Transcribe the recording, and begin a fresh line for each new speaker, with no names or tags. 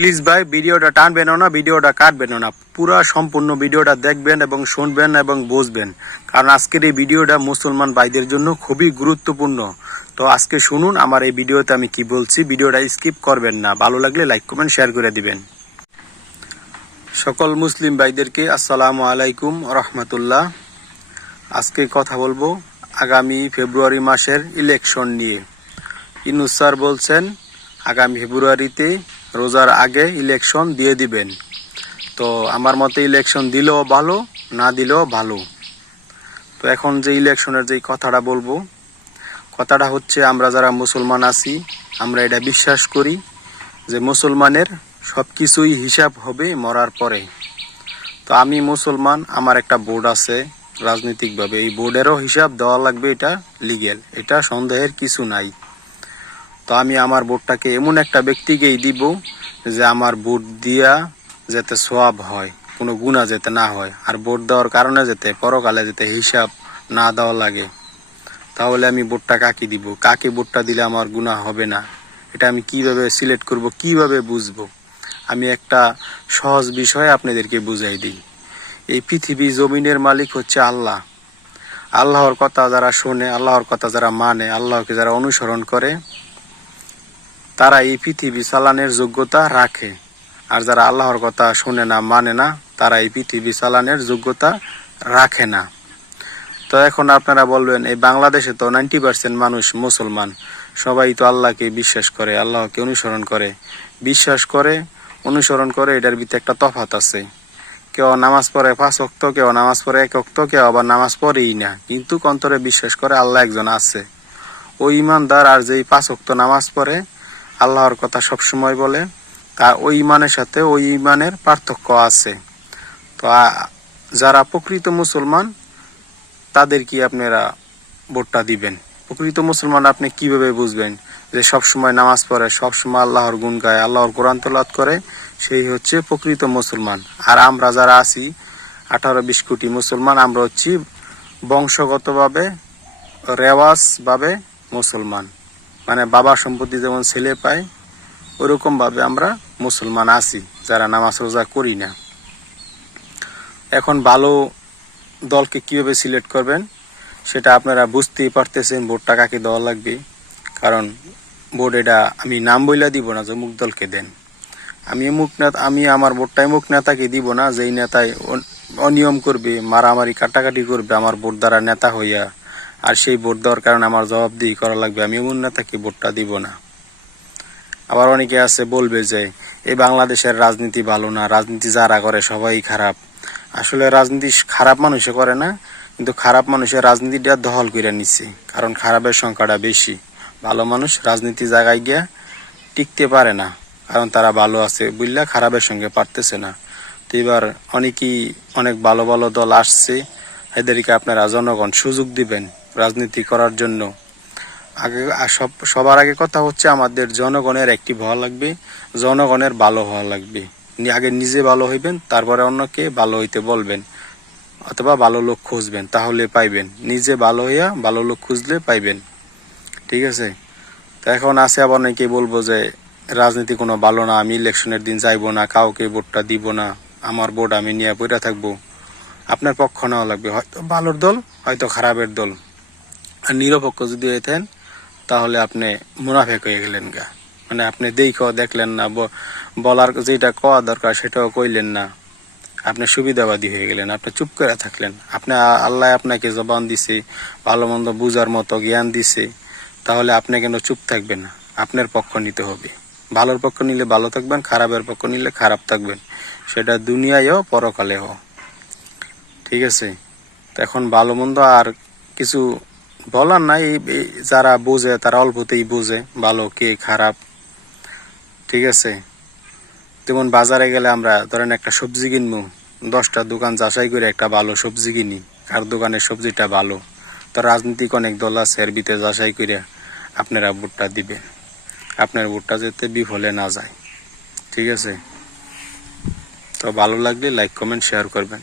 Please ভাই, ভিডিওটা টানবেন না, ভিডিওটা কাটবেন না। পুরো সম্পূর্ণ ভিডিওটা দেখবেন এবং শুনবেন এবং বুঝবেন। কারণ আজকের এই ভিডিওটা মুসলমান ভাইদের জন্য খুবই গুরুত্বপূর্ণ। তো আজকে শুনুন, আমার এই ভিডিওতে আমি কি বলছি, ভিডিওটা স্কিপ করবেন না। ভালো লাগলে লাইক কমেন্ট শেয়ার করে দিবেন। সকল মুসলিম ভাইদেরকে আসসালামু আলাইকুম রহমতুল্লাহ। আজকে কথা বলব আগামী ফেব্রুয়ারি মাসের ইলেকশন নিয়ে। ইনুস স্যার বলছেন, আগামী ফেব্রুয়ারিতে রোজার আগে ইলেকশন দিয়ে দিবেন। তো আমার মতে ইলেকশন দিলেও ভালো, না দিলেও ভালো। তো এখন যে ইলেকশনের যে কথাটা বলব, কথাটা হচ্ছে আমরা যারা মুসলমান আছি, আমরা এটা বিশ্বাস করি যে মুসলমানের সব কিছুই হিসাব হবে মরার পরে। তো আমি মুসলমান, আমার একটা বোর্ড আছে রাজনৈতিকভাবে। এই বোর্ডেরও হিসাব দেওয়া লাগবে এটা লিগেল এটা সন্দেহের কিছু নাই। তো আমি আমার ভোটটাকে এমন একটা ব্যক্তিকেই দিব যে আমার ভোট দিয়া যাতে সোয়াব হয়, কোনো গুণা যাতে না হয়, আর ভোট দেওয়ার কারণে যাতে পরকালে যাতে হিসাব না দেওয়া লাগে। তাহলে আমি ভোটটা কাকে দিব? কাকে ভোটটা দিলে আমার গুণা হবে না? এটা আমি কীভাবে সিলেক্ট করব, কীভাবে বুঝব? আমি একটা সহজ বিষয় আপনাদেরকে বুঝাই দিই। এই পৃথিবী জমিনের মালিক হচ্ছে আল্লাহ। আল্লাহর কথা যারা শোনে, আল্লাহর কথা যারা মানে আল্লাহকে যারা অনুসরণ করে তারা এই পৃথিবী চালানের যোগ্যতা রাখে। আর যারা আল্লাহর কথা শোনে না মানে না, তারা এই পৃথিবী চালানের যোগ্যতা রাখে না। তো এখন আপনারা বলবেন, এই বাংলাদেশে তো নাইনটি পার্সেন্ট মানুষ মুসলমান। সবাই তো আল্লাহকে বিশ্বাস করে, আল্লাহকে অনুসরণ করে। বিশ্বাস করে, অনুসরণ করে এটার ভিতরে একটা তফাত আছে। কেউ নামাজ পড়ে পাঁচ অক্ত কেউ নামাজ পড়ে এক অক্ত কেউ আবার নামাজ পড়েই না। কিন্তু অন্তরে বিশ্বাস করে আল্লাহ একজন আছে। ওই ইমানদার আর যেই পাঁচ অক্ত নামাজ পড়ে আল্লাহর কথা সবসময় বলে। তা ওই ইমানের সাথে ওই ইমানের পার্থক্য আছে। তো যারা প্রকৃত মুসলমান, তাদের কি আপনারা ভোটটা দিবেন? প্রকৃত মুসলমান আপনি কীভাবে বুঝবেন যে সব সময় নামাজ পড়ে সব সময় আল্লাহর গুণ গায়, আল্লাহর কোরআন তলাত করে? সেই হচ্ছে প্রকৃত মুসলমান। আর আমরা যারা আছি, আঠারো বিশ কোটি মুসলমান, আমরা হচ্ছি বংশগতভাবে রেওয়াজভাবে মুসলমান। মানে বাবা সম্পত্তি যেমন ছেলে পায় ওরকম ভাবে আমরা মুসলমান আছি, যারা নামাজ রোজা করি না। এখন ভালো দলকে কীভাবে সিলেক্ট করবেন, সেটা আপনারা বুঝতেই পারতেছেন, ভোটটা কাকে দেওয়া লাগবে। কারণ ভোট এটা আমি নাম বইলা দিব না যে মুখ দলকে দেন। আমি মুখ নেতা আমি আমার ভোটটাই মুখ নেতাকে দিব না, যেই নেতায় অনিয়ম করবে, মারামারি, কাটাকাটি করবে, আমার ভোট দ্বারা নেতা হইয়া আর সেই ভোট দেওয়ার কারণে আমার জবাবদিহি করা লাগবে। আমি এমন নেতাকে ভোটটা দিব না। আবার অনেকে আছে বলবে যে এই বাংলাদেশের রাজনীতি ভালো না, রাজনীতি যারা করে সবাই খারাপ। আসলে রাজনীতি খারাপ মানুষে করে না, কিন্তু খারাপ মানুষের রাজনীতিটা দখল করে নিচ্ছে, কারণ খারাপের সংখ্যাটা বেশি। ভালো মানুষ রাজনীতি জায়গায় গিয়া টিকতে পারে না, কারণ তারা ভালো আছে বুঝলা খারাপের সঙ্গে পারতেছে না। তো এবার অনেকেই অনেক ভালো ভালো দল আসছে, এদেরকে আপনারা জনগণ সুযোগ দিবেন। রাজনীতি করার জন্য। আগে সব, সবার আগে কথা হচ্ছে আমাদের জনগণের অ্যাক্টিভ হওয়া লাগবে, জনগণের ভালো হওয়া লাগবে। আগে নিজে ভালো হইবেন, তারপরে অন্যকে ভালো হইতে বলবেন, অথবা ভালো লোক খুঁজবেন, তাহলে পাইবেন। নিজে ভালো হইয়া ভালো লোক খুঁজলে পাইবেন। ঠিক আছে? তো এখন আছে আবার অনেকে বলব যে, রাজনীতি কোনো ভালো না, আমি ইলেকশনের দিন যাইবো না, কাউকে ভোটটা দিব না, আমার ভোট আমি নিয়ে পড়ে থাকব। আপনার পক্ষ নেওয়া লাগবে। হয়তো ভালোর দল, হয়তো খারাপের দল। নিরপেক্ষ যদি হইতেন, তাহলে আপনি মুনাফেক হয়ে গেলেন গা। মানে আপনি দেখো দেখলেন না বলার যেটা কওয়া দরকার সেটাও কইলেন না। আপনি সুবিধাবাদী হয়ে গেলেন, আপনি চুপ করে থাকলেন। আপনি আল্লাহ আপনাকে জবান দিছে, ভালো মন্দ বুঝার মতো জ্ঞান দিছে, তাহলে আপনি কেন চুপ থাকবেন? না আপনার পক্ষ নিতে হবে। ভালোর পক্ষ নিলে ভালো থাকবেন, খারাপের পক্ষ নিলে খারাপ থাকবেন। সেটা দুনিয়ায় হোক পরকালে পরকালেও। ঠিক আছে? তো এখন ভালো মন্দ আর কিছু বলার নাই যারা বোঝে, তারা অল্পতেই বোঝে, ভালো কে খারাপ, ঠিক আছে? যেমন বাজারে গেলে আমরা ধরেন একটা সবজি কিনবো, দশটা দোকান যাচাই করে একটা ভালো সবজি কিনি আর দোকানের সবজিটা ভালো? তো রাজনীতিক অনেক দল আছে, এর ভিতরে যাচাই করে আপনারা ভোটটা দিবেন। আপনার ভোটটা যাতে বিফলে না যায়, ঠিক আছে? তো ভালো লাগলে লাইক কমেন্ট শেয়ার করবেন।